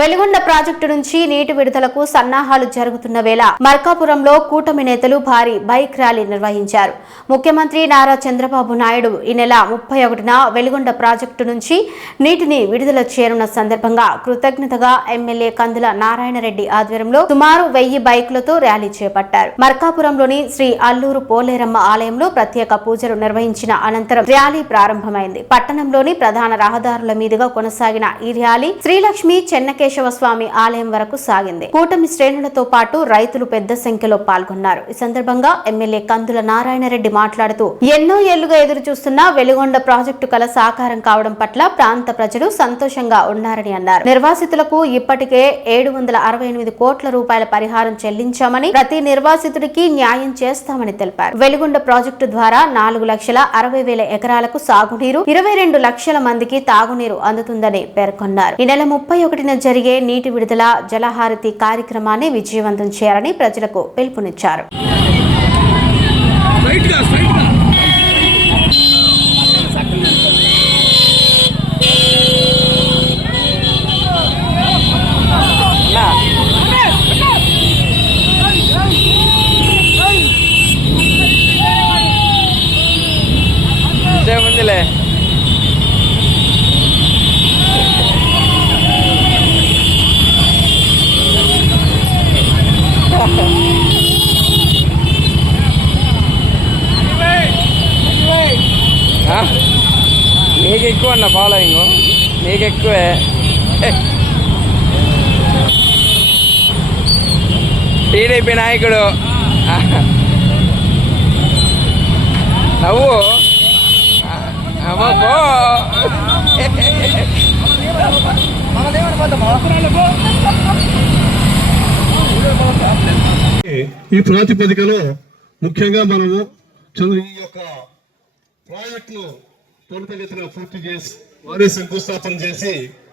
Veligonda project నుంచి నీటి విడుదలకు సన్నాహాలు జరుగుతున్న వేళ మార్కాపురంలో కూటమి నేతలు భారీ బైక్ ర్యాలీ నిర్వహించారు. ముఖ్యమంత్రి నారా చంద్రబాబు నాయుడు ఈ నెల 31న వెలిగొండ ప్రాజెక్టు నుంచి నీటిని విడుదల చేయనున్న సందర్భంగా కృతజ్ఞతగా ఎమ్మెల్యే కందుల నారాయణరెడ్డి ఆధ్వర్యంలో సుమారు 1000 బైకులతో ర్యాలీ చేపట్టారు. మార్కాపురంలోని శ్రీ అల్లూరు పోలేరమ్మ ఆలయంలో ప్రత్యేక పూజలు నిర్వహించిన అనంతరం ర్యాలీ ప్రారంభమైంది. పట్టణంలోని ప్రధాన రహదారుల మీదుగా కొనసాగిన ఈ ర్యాలీ శ్రీలక్ష్మి చెన్నకేశవ స్వామి ఆలయం వరకు సాగింది. కూటమి శ్రేణులతో పాటు రైతులు పెద్ద సంఖ్యలో పాల్గొన్నారు. ఈ సందర్భంగా ఎమ్మెల్యే కందుల నారాయణరెడ్డి మాట్లాడుతూ ఎన్నో ఏళ్లుగా ఎదురు చూస్తున్న వెలిగొండ ప్రాజెక్టు కల సాకారం కావడం పట్ల ప్రాంత ప్రజలు సంతోషంగా ఉన్నారని అన్నారు. నిర్వాసితులకు ఇప్పటికే 768 కోట్ల రూపాయల పరిహారం చెల్లించామని, ప్రతి నిర్వాసితుడికి న్యాయం చేస్తామని తెలిపారు. వెలిగొండ ప్రాజెక్టు ద్వారా 4,60,000 ఎకరాలకు సాగునీరు, 22 లక్షల మందికి తాగునీరు అందుతుందని పేర్కొన్నారు. ఈ నెల 31న జరిగే నీటి విడుదల జలహారతి కార్యక్రమాన్ని విజయవంతం చేయాలని ప్రజలకు పిలుపునిచ్చారు. నీకు ఎక్కువ అన్న ఫాలోయింగ్, నీకు ఎక్కువే. టీడీపీ నాయకుడు నవ్వు అమ్మో. ఈ ప్రాతిపదికలో ముఖ్యంగా మనము ఈ యొక్క ప్రాజెక్టును త్వరితగతిన పూర్తి చేసి వారే శంకుస్థాపన చేసి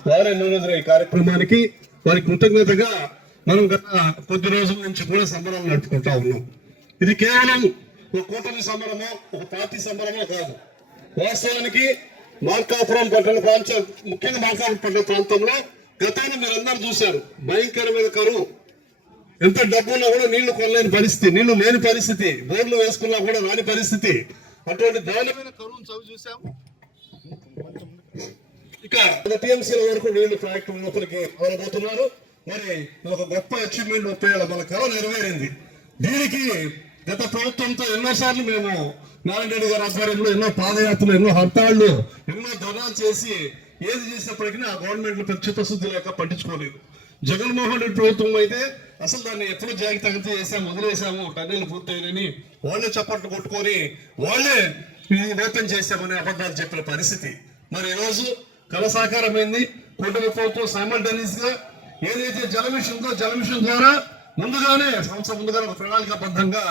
వారే నిరోధన ఈ కార్యక్రమానికి వారి కృతజ్ఞతగా మనం గత కొద్ది రోజుల నుంచి కూడా సంబరాలు నడుపుకుంటా ఉన్నాం. ఇది కేవలం ఒక కూటమి సంబరమో ఒక పార్టీ సంబరమో కాదు. వాస్తవానికి మార్కాపురం పట్టణ ప్రాంతం, ముఖ్యంగా మార్కాపురం పట్టణ ప్రాంతంలో గతంలో మీరందరూ చూశారు, భయంకరమైన కరువు. ఎంత డబ్బున్నా కూడా నీళ్లు కొనలేని పరిస్థితి, నీళ్లు లేని పరిస్థితి, బోర్లు వేసుకున్నా కూడా రాని పరిస్థితి. అటువంటి దారుణమైన కరువును చవి చూసాం. ఇక టీఎంసీల వరకు నీళ్లు ఫ్యాక్టరీ లోపలికి వెళ్ళబోతున్నారు. మరి ఒక గొప్ప అచీవ్మెంట్ 30 ఏళ్ళ మన కళ నెరవేరింది. దీనికి గత ప్రభుత్వంతో ఎన్నోసార్లు మేము నారాయణ రెడ్డి గారి ఆధ్వర్యంలో ఎన్నో పాదయాత్రలు, ఎన్నో హర్తాళ్లు, ఎన్నో ధర్నాలు చేసి ఏది చేసినప్పటికీ ఆ గవర్నమెంట్ చిత్తశుద్ధి లేక పట్టించుకోలేదు. జగన్మోహన్ రెడ్డి ప్రభుత్వం అయితే అసలు దాన్ని ఎప్పుడు జాగ్రత్త చేసాము, వదిలేసాము, టన్నెలు పూర్తయినని వాళ్ళే చప్పట్లు కొట్టుకొని వాళ్ళే ఓపెన్ చేశామని అబద్ధాలు చెప్పిన పరిస్థితి. మరి ఈరోజు కళ సాకారమైంది. కూటమి ప్రభుత్వం సైమల్టేనియస్ గా ఏదైతే జలమిషన్ ఉందో జలమిషన్ ద్వారా ముందుగానే సంవత్సరం ముందుగానే ఒక ప్రణాళికాబద్ధంగా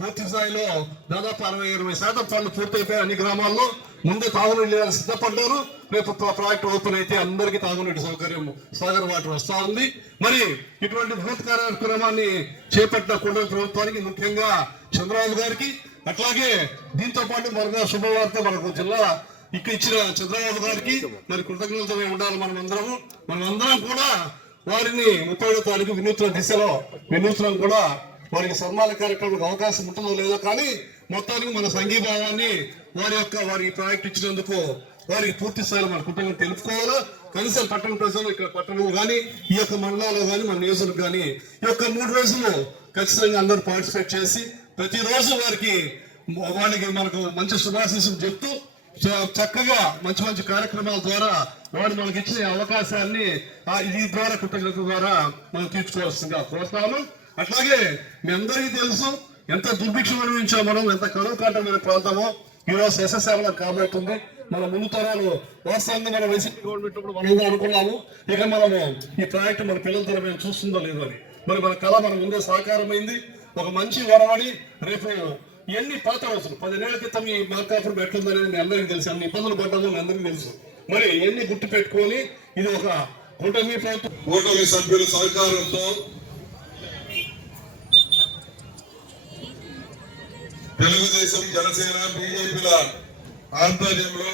పూర్తి స్థాయిలో దాదాపు 60-20% పనులు పూర్తయిపోయి అన్ని గ్రామాల్లో ముందే తాగునీళ్ళు సిద్ధపడ్డారు. రేపు ప్రాజెక్ట్ ఓపెన్ అయితే అందరికీ తాగునీటి సౌకర్యం, సాగర్ వాటర్ వస్తా ఉంది. మరి ఇటువంటి బృహత్ కార్యక్రమాన్ని చేపట్టిన కూటమి ప్రభుత్వానికి, ముఖ్యంగా చంద్రబాబు గారికి, అట్లాగే దీంతో పాటు మరొక శుభవార్త మనకు జిల్లా ఇక్కడ ఇచ్చిన చంద్రబాబు గారికి మరి కృతజ్ఞతలు ఉండాలి. మనమందరం కూడా వారిని 30వ తారీఖు వినూత్న దిశలో వినూత్నం కూడా వారికి సన్మాన కార్యక్రమానికి అవకాశం ఉంటుందో లేదో కానీ మొత్తానికి మన సంఘీభావాన్ని వారి ప్రాజెక్ట్ ఇచ్చినందుకు వారికి పూర్తి స్థాయిలో మన కుటుంబం తెలుపుకోవాలా. కనీసం పట్టణ ప్రజలు, ఇక్కడ పట్టణంలో కానీ ఈ యొక్క మండలాల్లో కానీ మన నియోజకవర్గం కానీ ఈ యొక్క 3 రోజులు ఖచ్చితంగా అందరూ పార్టిసిపేట్ చేసి ప్రతిరోజు వాళ్ళకి మనకు మంచి శుభాశీస్సులు చెప్తూ చక్కగా మంచి మంచి కార్యక్రమాల ద్వారా వాడు మనకి ఇచ్చిన అవకాశాన్ని ఈ ద్వారా కృతజ్ఞత ద్వారా మనం తీర్చుకోవాల్సిందిగా కోరుతాము. అట్లాగే మీ అందరికీ తెలుసు ఎంత దుర్భిక్షం అనుభవించాం మనం, ఎంత కరువు కాటమైన ప్రాంతమో. ఈరోజు SSM కాబోతుంది. మన ముందు తరాలు వాస్తవంగా మన వైసీపీ గవర్నమెంట్ మనం అనుకున్నాము, ఇక మనము ఈ ప్రాజెక్టు మన పిల్లల తరం మేము చూస్తుందో లేదో అని. మరి మన కళ మన ముందే సాకారమైంది. ఒక మంచి వరవడి రేపు ఎన్ని పాత రోజులు 10 ఏళ్ల క్రితం ఈ మార్కాపురం ఎట్లుందనేది మీ అందరికీ తెలుసు, అన్ని ఇబ్బందులు పడ్డామో మీ అందరికీ తెలుసు. మరి ఎన్ని గుర్తు పెట్టుకొని ఇది ఒక కూటమి ప్రభుత్వం, కూటమి సభ్యుల సహకారంతో తెలుగుదేశం, జనసేన, బీజేపీల ఆధ్వర్యంలో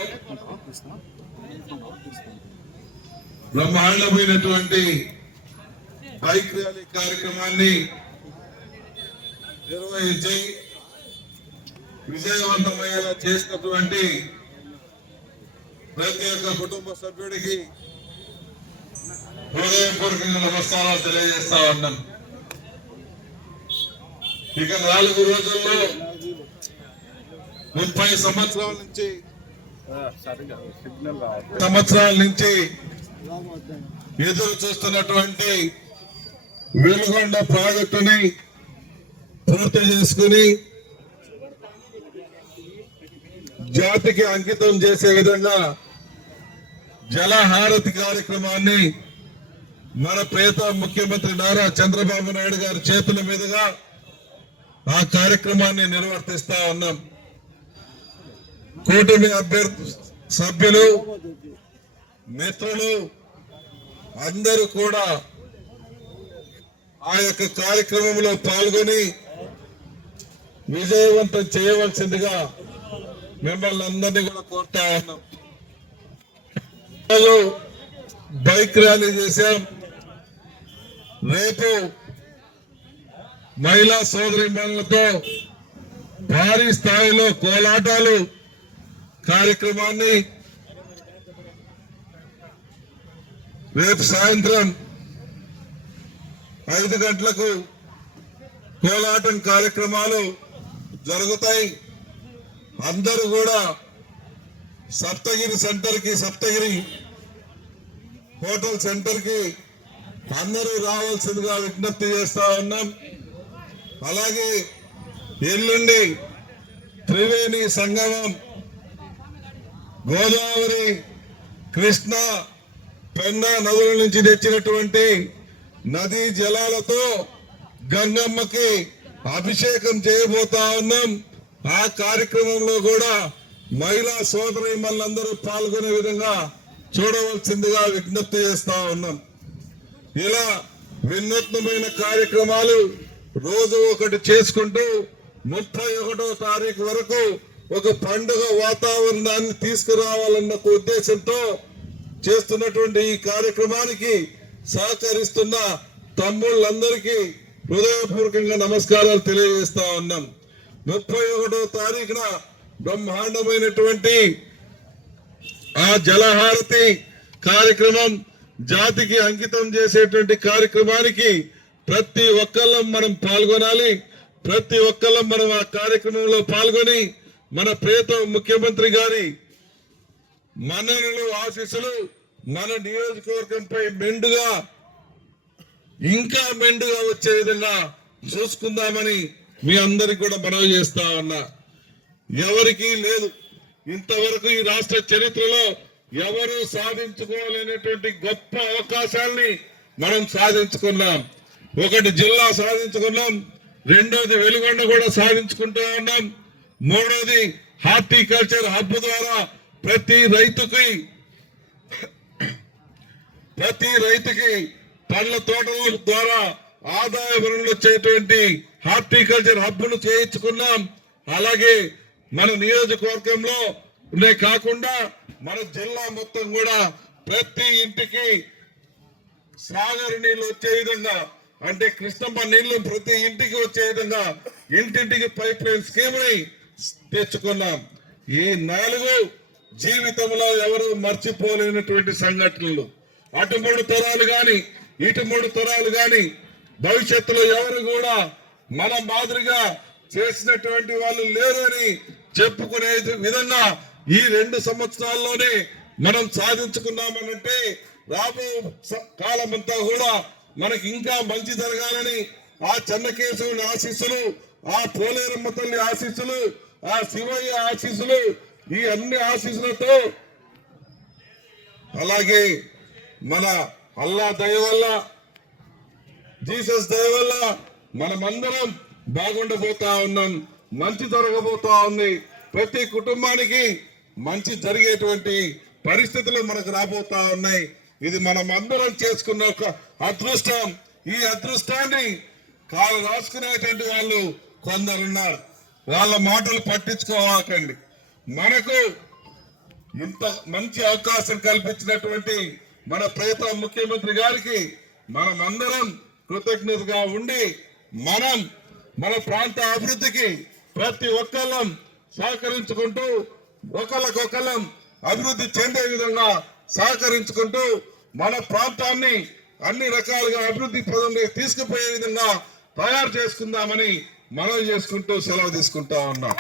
బ్రహ్మాండమైనటువంటి బైక్ ర్యాలీ కార్యక్రమాన్ని నిర్వహించి విజయవంతమయ్యేలా చేసినటువంటి ప్రతి ఒక్క కుటుంబ సభ్యుడికి హృదయపూర్వకంగా నమస్కారాలు తెలియజేస్తా ఉన్నాం. ఇక 4 రోజుల్లో 30 సంవత్సరాల నుంచి ఎదురు చూస్తున్నటువంటి వెలుగొండ ప్రాజెక్టుని పూర్తి చేసుకుని జాతికి అంకితం చేసే విధంగా జలహారతి కార్యక్రమాన్ని మన ప్రియతమ ముఖ్యమంత్రి నారా చంద్రబాబు నాయుడు గారి చేతుల మీదుగా ఆ కార్యక్రమాన్ని నిర్వర్తిస్తా ఉన్నాం. కూటమి అభ్యర్థి సభ్యులు మిత్రులు అందరూ కూడా ఆ యొక్క కార్యక్రమంలో పాల్గొని విజయవంతం చేయవలసిందిగా మిమ్మల్ని అందరినీ కూడా కోరుతా ఉన్నాం. బైక్ ర్యాలీ చేశాం. రేపు మహిళా సోదరీమణులతో భారీ స్థాయిలో కోలాటాలు కార్యక్రమాన్ని రేపు సాయంత్రం 5 గంటలకు కోలాటం కార్యక్రమాలు జరుగుతాయి. అందరూ కూడా సప్తగిరి హోటల్ సెంటర్ కి అందరూ రావాల్సిందిగా విజ్ఞప్తి చేస్తా ఉన్నాం. అలాగే ఎల్లుండి త్రివేణి సంగమం గోదావరి, కృష్ణ, పెన్నా నదుల నుంచి తెచ్చినటువంటి నదీ జలాలతో గంగమ్మకి అభిషేకం చేయబోతా ఉన్నాం. ఆ కార్యక్రమంలో కూడా మహిళా సోదరీమణులందరూ పాల్గొనే విధంగా చూడవలసిందిగా విజ్ఞప్తి చేస్తా ఉన్నాం. ఇలా వినూత్నమైన కార్యక్రమాలు రోజు ఒకటి చేసుకుంటూ 31వ తారీఖు వరకు ఒక పండుగ వాతావరణాన్ని తీసుకురావాలన్న ఉద్దేశంతో చేస్తున్నటువంటి ఈ కార్యక్రమానికి సహకరిస్తున్న తమ్ముళ్ళందరికీ హృదయపూర్వకంగా నమస్కారాలు తెలియజేస్తా ఉన్నాం. 31వ తారీఖున బ్రహ్మాండమైనటువంటి ఆ జలహారతి కార్యక్రమం, జాతికి అంకితం చేసేటువంటి కార్యక్రమానికి ప్రతి ఒక్కళ్ళం మనం పాల్గొనాలి. ప్రతి ఒక్కళ్ళం మనం ఆ కార్యక్రమంలో పాల్గొని మన ప్రియతమ ముఖ్యమంత్రి గారి మన్ననలు, ఆశీస్సులు మన నియోజకవర్గంపై ఇంకా మెండుగా వచ్చే విధంగా చూసుకుందామని మీ అందరికి కూడా మనవి చేస్తా ఉన్నా. ఎవరికీ లేదు, ఇంతవరకు ఈ రాష్ట్ర చరిత్రలో ఎవరు సాధించుకోలేనటువంటి గొప్ప అవకాశాల్ని మనం సాధించుకున్నాం. ఒకటి జిల్లా సాధించుకున్నాం, రెండోది వెలుగొండ కూడా సాధించుకుంటూ ఉన్నాం, మూడోది హార్టికల్చర్ హబ్ ద్వారా ప్రతి రైతుకి పండ్ల తోటల ద్వారా ఆదాయ వనరులు వచ్చేటువంటి హార్టికల్చర్ హబ్ ను చేయించుకున్నాం. అలాగే మన నియోజకవర్గంలో కాకుండా మన జిల్లా మొత్తం కూడా ప్రతి ఇంటికి సాగర్ నీళ్లు వచ్చే విధంగా, అంటే కృష్ణమ్మ నీళ్లు ప్రతి ఇంటికి వచ్చే విధంగా ఇంటింటికి పైప్ లైన్ స్కీమ్ ని తెచ్చుకున్నాం. ఈ 4 జీవితంలో ఎవరు మర్చిపోలేనటువంటి సంఘటనలు. అటు 3 తరాలు గాని ఇటు 3 తరాలు గాని భవిష్యత్తులో ఎవరు కూడా మన మాదిరిగా చేసినటువంటి వాళ్ళు లేరు అని చెప్పుకునే విధంగా ఈ 2 సంవత్సరాల్లోనే మనం సాధించుకున్నామనంటే రాబో కాలం అంతా కూడా మనకి ఇంకా మంచి జరగాలని ఆ చెన్నకేశవుని ఆశీస్సులు, ఆ పోలేరమ్మ తల్లి ఆశీస్సులు, ఆ శివయ్య ఆశీస్సులు, ఈ అన్ని ఆశీస్సులతో అలాగే మన అల్లా దయ వల్ల, జీసస్ దయ వల్ల మనమందరం బాగుండబోతా ఉన్నాం. మంచి జరగబోతా ఉంది. ప్రతి కుటుంబానికి మంచి జరిగేటువంటి పరిస్థితులు మనకు రాబోతా ఉన్నాయి. ఇది మనం అందరం చేసుకున్న ఒక అదృష్టం. ఈ అదృష్టాన్ని కాలు రాసుకునేటువంటి వాళ్ళు కొందరున్నారు. వాళ్ళ మాటలు పట్టించుకోవాకండి. మనకు ఇంత మంచి అవకాశం కల్పించినటువంటి మన ప్రియతమ ముఖ్యమంత్రి గారికి మనమందరం కృతజ్ఞతగా ఉండి మన ప్రాంత అభివృద్ధికి ప్రతి ఒక్కళ్ళం సహకరించుకుంటూ ఒకళ్ళకొకళ్ళం అభివృద్ధి చెందే విధంగా సహకరించుకుంటూ మన ప్రాంతాన్ని అన్ని రకాలుగా అభివృద్ధి పదంలో తీసుకుపోయే విధంగా తయారు చేసుకుందామని మనవి చేసుకుంటూ సెలవు తీసుకుంటా ఉన్నాం.